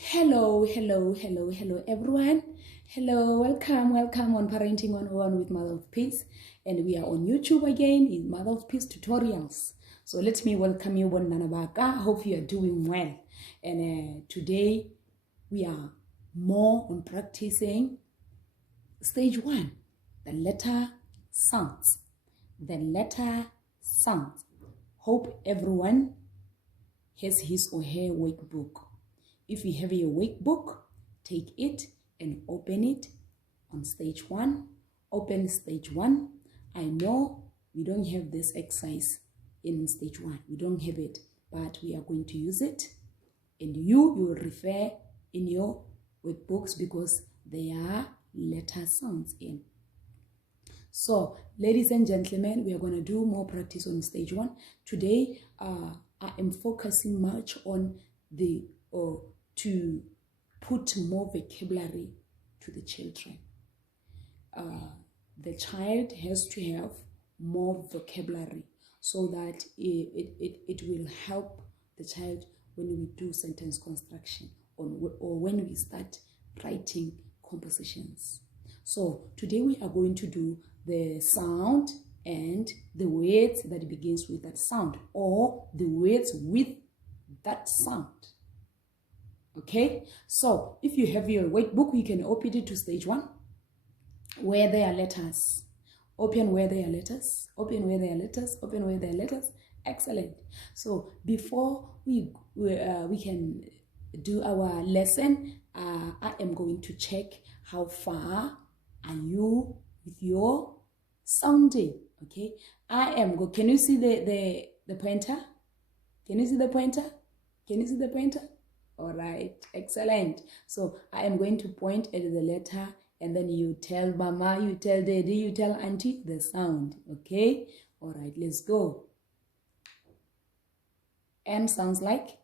Hello, everyone. Hello, welcome on Parenting 101 with Mother of Peace. And we are on YouTube again in Mother of Peace tutorials. So let me welcome you, Bonanabaka. Hope you are doing well. And today we are more on practicing stage 1, the letter sounds. The letter sounds. Hope everyone has his or her workbook. If you have your workbook, take it and open it on stage 1. Open stage 1. I know we don't have this exercise in stage 1. We don't have it, but we are going to use it. And you will refer in your workbooks because there are letter sounds in. So, ladies and gentlemen, we are going to do more practice on stage 1. Today, I am focusing much on to put more vocabulary to the children. The child has to have more vocabulary so that it will help the child when we do sentence construction or when we start writing compositions. So today we are going to do the sound and the words that begins with that sound, or the words with that sound. Okay, so if you have your workbook, you can open it to stage 1 where there are letters. Open where there are letters. Open where there are letters. Open where there are letters. Excellent. So before we can do our lesson, I am going to check how far are you with your sounding. Okay, I am go. Can you see the pointer? Can you see the pointer? Can you see the pointer? All right, excellent. So I am going to point at the letter and then you tell mama, you tell daddy, you tell auntie the sound. Okay, all right, let's go. M sounds like.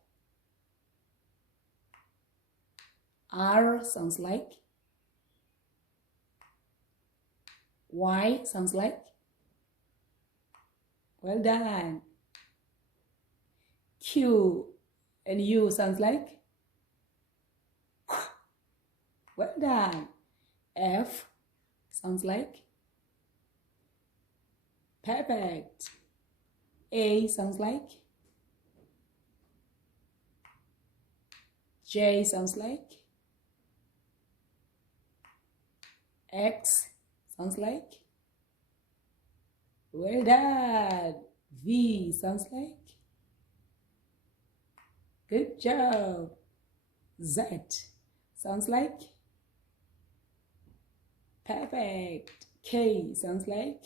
R sounds like. Y sounds like. Well done. Q and U sounds like. Well done. F sounds like. Perfect. A sounds like. J sounds like. X sounds like. Well done. V sounds like. Good job. Z sounds like. Perfect. K sounds like.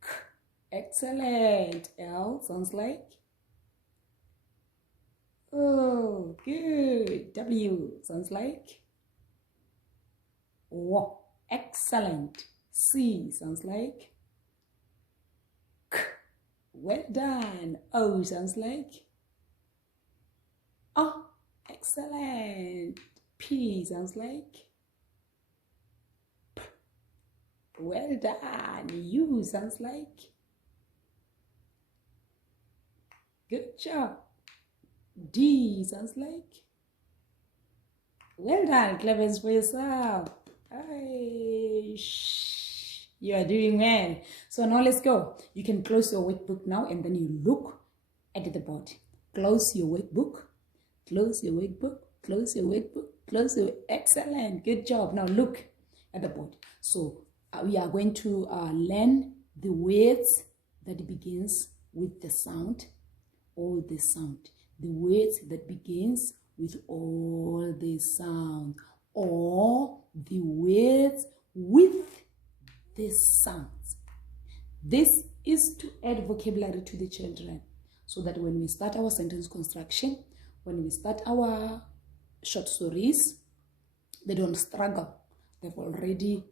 K. Excellent. L sounds like. Oh, good. W sounds like. W. Excellent. C sounds like. K. Well done. O sounds like. Oh, excellent. P sounds like. P. Well done. U sounds like. Good job. D sounds like. Well done. Clevers for yourself. Hey, you are doing well. So now let's go. You can close your workbook now and then you look at the board. Close your workbook. Close your workbook. Close your workbook. Close your. Excellent. Good job. Now look at the board. So we are going to learn the words that begins with the sound or the sound. The words that begins with all the sound, or the words with the sounds. This is to add vocabulary to the children so that when we start our sentence construction, when we start our short stories, they don't struggle. They've already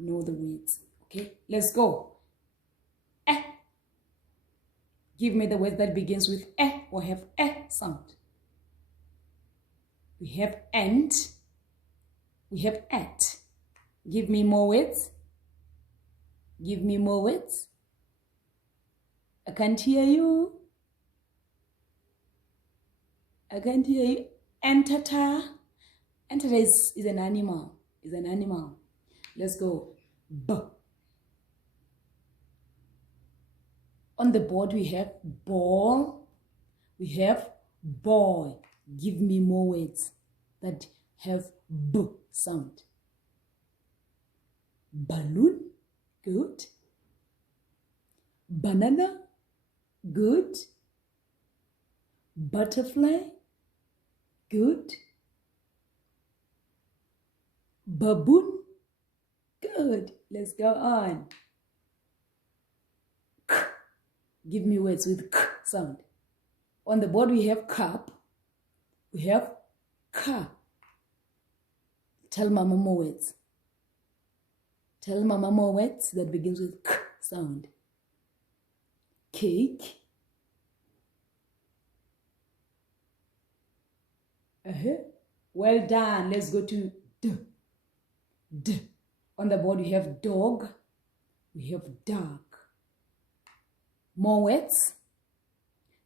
know the words. Okay, let's go. Eh. Give me the word that begins with eh or have eh sound. We have and. We have at. Give me more words. Give me more words. I can't hear you. I can't hear you. Entata. Entata is an animal. Is an animal. Let's go. B. On the board we have ball. We have boy. Give me more words that have B sound. Balloon. Good. Banana. Good. Butterfly. Good. Baboon. Good. Let's go on. K. Give me words with K sound. On the board we have cup. We have car. Tell Mama more words. Tell Mama more words that begins with K sound. Cake. Well done. Let's go to D. D. On the board we have dog. We have dog. More words.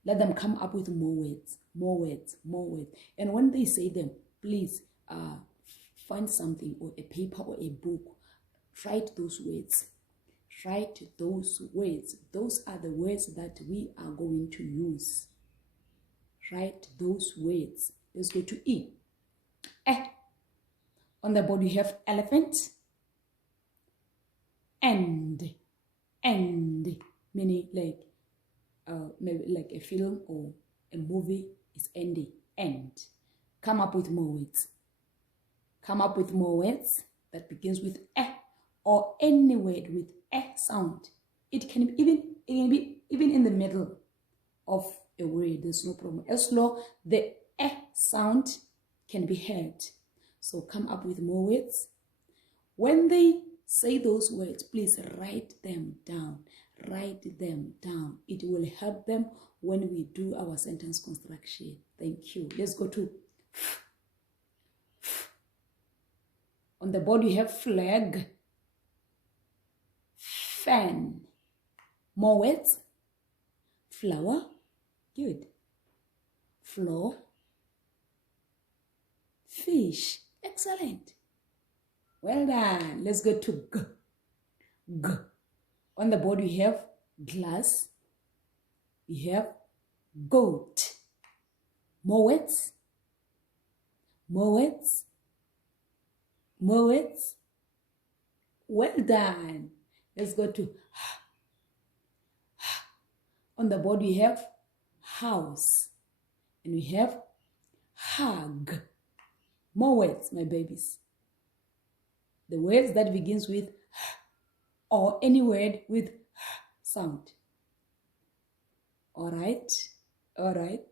Let them come up with more words. More words. More words. And when they say them, please find something or a paper or a book. Write those words. Write those words. Those are the words that we are going to use. Write those words. Let's go to E. Eh. On the board we have elephant. And. Meaning like maybe like a film or a movie is ending. End. Come up with more words. Come up with more words that begins with eh or any word with eh sound. It can be even in the middle of a word. There's no problem. As long the eh sound can be heard. So come up with more words. When they say those words, please write them down. Write them down. It will help them when we do our sentence construction. Thank you. Let's go to F. F. On the board we have flag, fan. More words. Flower. Good. Floor. Fish. Excellent. Well done. Let's go to G. G. On the board we have glass. We have goat. More words. More words. More words. Well done. Let's go to H. On the board we have house. And we have hug. More words, my babies. The words that begins with or any word with sound. All right. All right.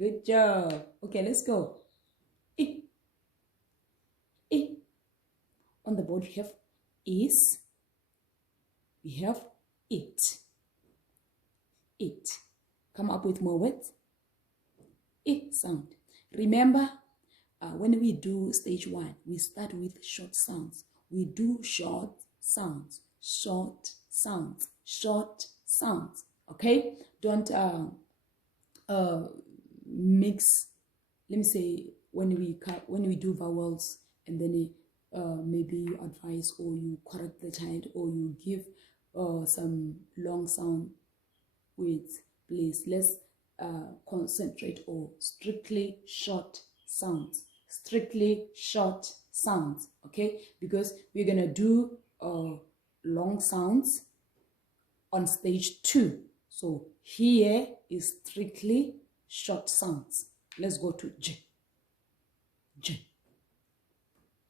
Good job. Okay, let's go. I. I. On the board we have is. We have it. It. Come up with more words. It sound. Remember, when we do stage 1, we start with short sounds. We do short sounds. Short sounds. Short sounds. Okay? Don't mix. Let me say when we do vowels and then maybe you advise or you correct the child or you give some long sound words. Please let's concentrate or strictly short sounds. Strictly short sounds. Okay? Because we're gonna do long sounds on stage 2. So here is strictly short sounds. Let's go to J. J.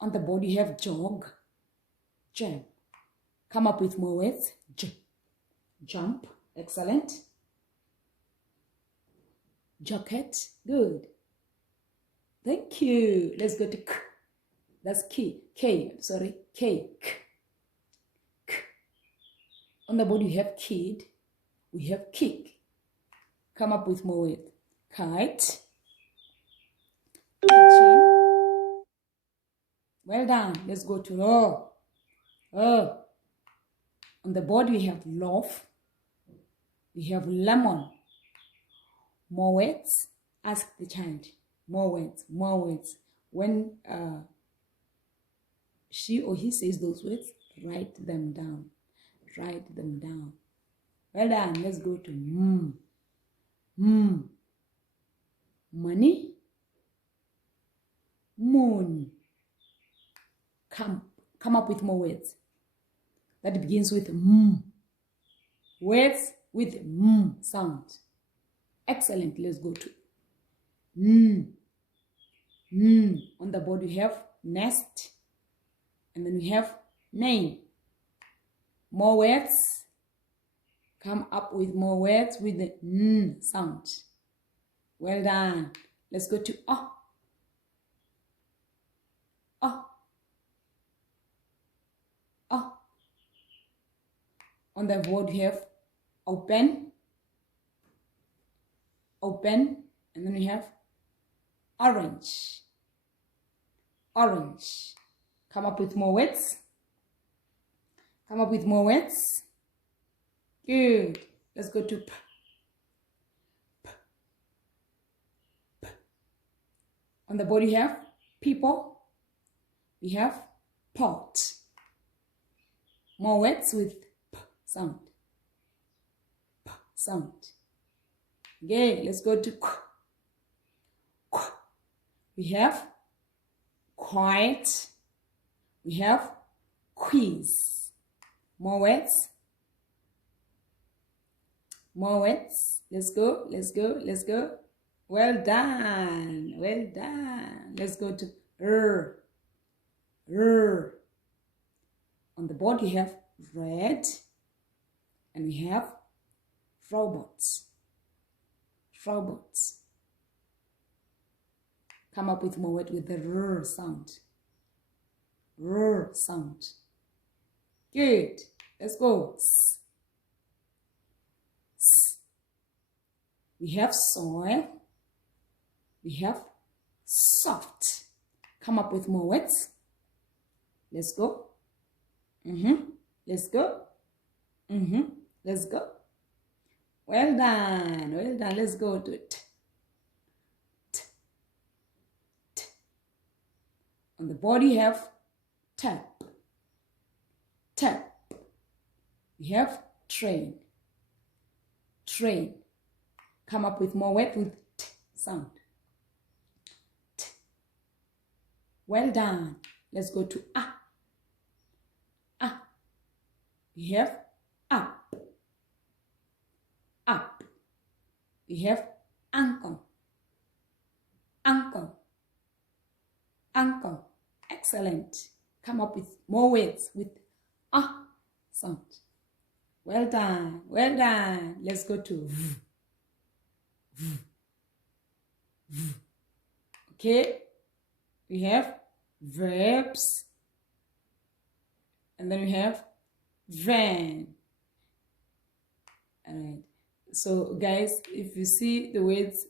On the board you have jog. Jump. Come up with more words. J. Jump. Excellent. Jacket. Good. Thank you. Let's go to K. That's key. K. Sorry. Cake. K. On the board we have kid. We have kick. Come up with more words. Kite. Kitchen. Well done. Let's go to O. O. On the board we have loaf. We have lemon. More words. Ask the child. more words, more words. When she or he says those words, write them down. Write them down. Well done. Let's go to money, moon. Come up with more words that begins with words with sound. Excellent. Let's go to on the board we have nest, and then we have name. More words. Come up with more words with the sound. Well done. Let's go to oh. On the board we have open, and then we have orange. Come up with more words. Good. Let's go to p. On the board we have people. We have pot. More words with p sound. Okay, let's go to qu. We have quiet. We have quiz. More words. Let's go. Well done. Let's go to r. On the board we have red, and we have robots. Come up with more words with the r sound. Good. Let's go. S. We have soil. We have soft. Come up with more words. Let's go. Let's go. Well done. Let's go to it. On the body you have tap. We have train. Come up with more words with t sound. Well done. Let's go to a. We have up. We have uncle. Excellent. Come up with more words with a sound. Well done. Let's go to v. Okay. We have verbs, and then we have van. All right. So guys, if you see the words,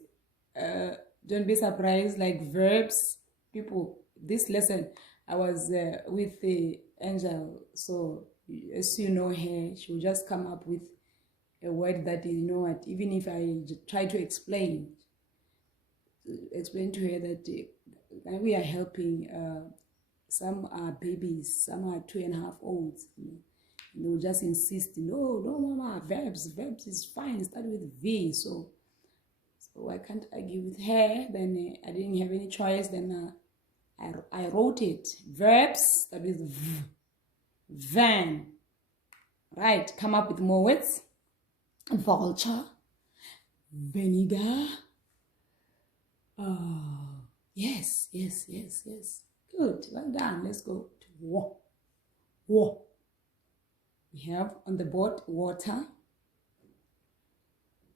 don't be surprised, like verbs. People, this lesson I was with Angel, so as you know her, she will just come up with a word that, you know what, even if I try to explain to her that we are helping, some are babies, some are 2.5-year-olds, you know. They will just insist, no, mama, verbs is fine, start with V. So I can't argue with her. Then I didn't have any choice. Then I wrote it. Verbs, that is V. Van. Right, come up with more words. Vulture. Vinegar. Yes. Good, well done. Let's go to war. We have on the board water,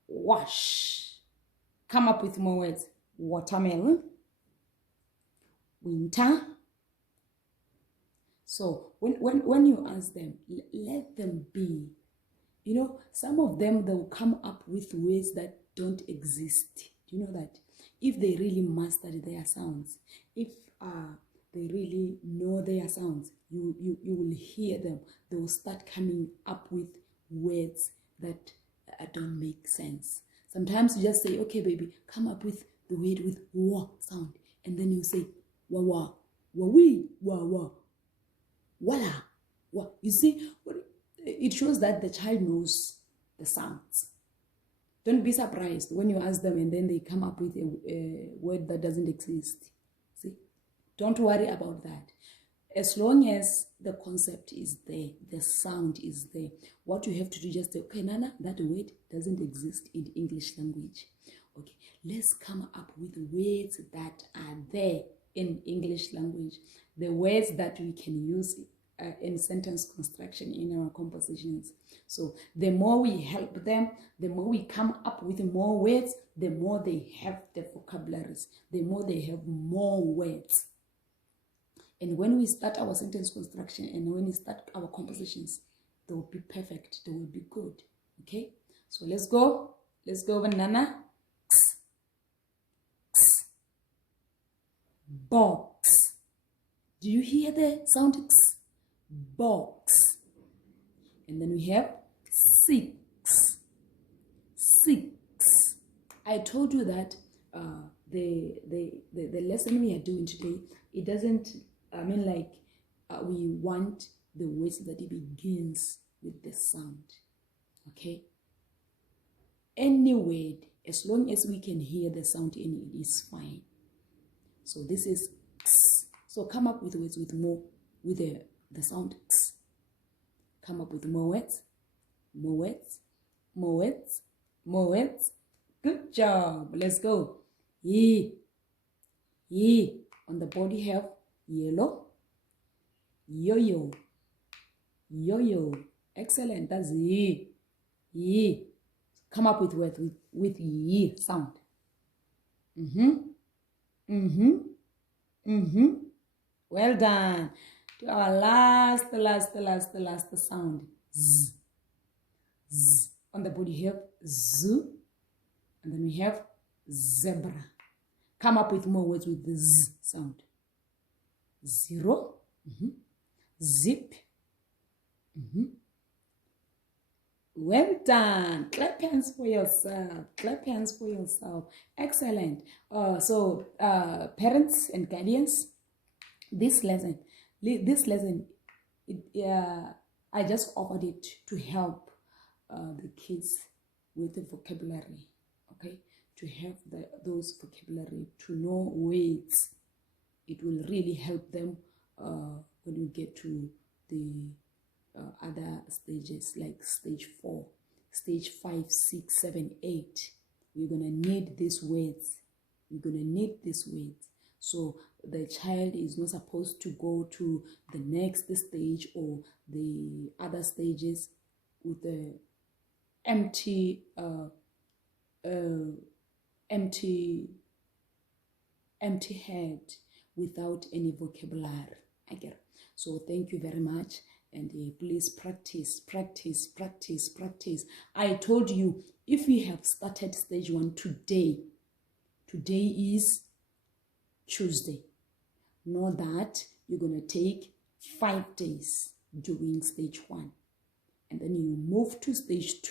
wash. Come up with more words. Watermelon, winter. So when you ask them, let them be. You know, some of them, they'll come up with words that don't exist. Do you know that? If they really mastered their sounds, if they really know their sounds, you will hear them. They will start coming up with words that don't make sense. Sometimes you just say, okay, baby, come up with the word with wa sound, and then you say wa wa, wa wee, wa wa, wala, wa. You see, it shows that the child knows the sounds. Don't be surprised when you ask them and then they come up with a word that doesn't exist. See, don't worry about that. As long as the concept is there, the sound is there, what you have to do just say, okay, Nana, that word doesn't exist in English language. Okay, let's come up with words that are there in English language, the words that we can use in sentence construction in our compositions. So the more we help them, the more we come up with more words, the more they have the vocabularies, the more they have more words. And when we start our sentence construction and when we start our compositions, they will be perfect. They will be good. Okay? So let's go. Let's go over Nana. X. X. Box. Do you hear the sound X? Box. And then we have 6. 6. I told you that the lesson we are doing today, it doesn't, we want the words that it begins with the sound. Okay? Any word, as long as we can hear the sound in it, is fine. So this is X. So come up with words with more, with the sound X. Come up with more words, more words, more words, more words. Good job. Let's go. Ye. Ye. On the body have yellow, yo-yo, yo-yo. Excellent. That's ye. Ye. Come up with words with ye sound. Well done. To our last sound. Z. Z. On the body have z. And then we have zebra. Come up with more words with the z sound. 0. Zip. Well done. Clap hands for yourself. Clap hands for yourself. Excellent. So parents and guardians, this lesson, I just offered it to help the kids with the vocabulary. Okay, to have those vocabulary, to know words. It will really help them when you get to the other stages, like stage 4, stage 5, 6, 7, 8. We're going to need these words. We're going to need these words. So the child is not supposed to go to the next stage or the other stages with the empty head without any vocabulary. I get it. So thank you very much, and please practice. I told you, if we have started stage 1 today is Tuesday. Know that you're going to take 5 days doing stage 1, and then you move to stage 2.